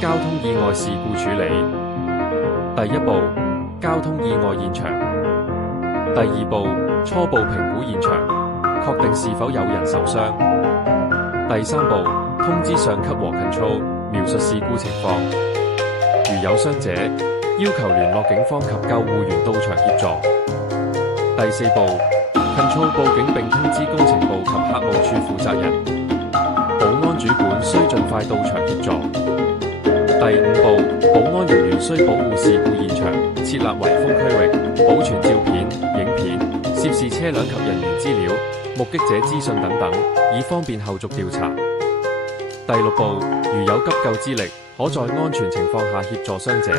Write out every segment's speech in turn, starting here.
交通意外事故處理。第一步，交通意外現場。第二步，初步評估現場，確定是否有人受傷。第三步，通知上級和 control，描述事故情況。如有傷者，要求聯絡警方及救護員到場協助。第四步，control 報警並通知工程部及客務處負責人。保安主管需盡快到場協助。第五步，保安人員需保護事故現場，設立圍封區域，保存照片、影片、涉事車輛及人員資料、目擊者資訊等等，以方便後續調查。第六步，如有急救之力，可在安全情況下協助傷者，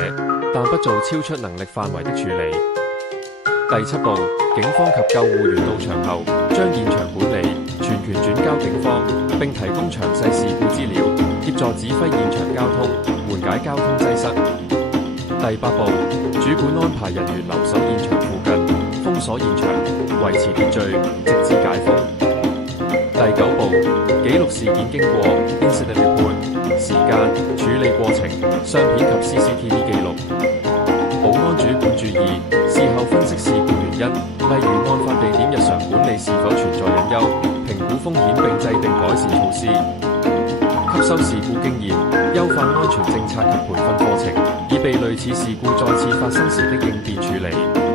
但不做超出能力範圍的處理。第七步，警方及救護員到場後，將現場管理全權轉交警方，並提供詳細事故資料，協助指揮現場交通，緩解交通擠塞。第八步，主管安排人員留守現場附近，封鎖現場，維持秩序，直至解封。第九步，記錄事件經過 （incident report）、時間、處理過程、相片及 CCTV 記錄。保安主管注意，事後分析事故原因，例如案發地點日常管理是否存在隱憂，評估風險並制定改善措施，吸收事故經驗，優化安全政策及培訓課程，以備類似事故再次發生時的應變處理。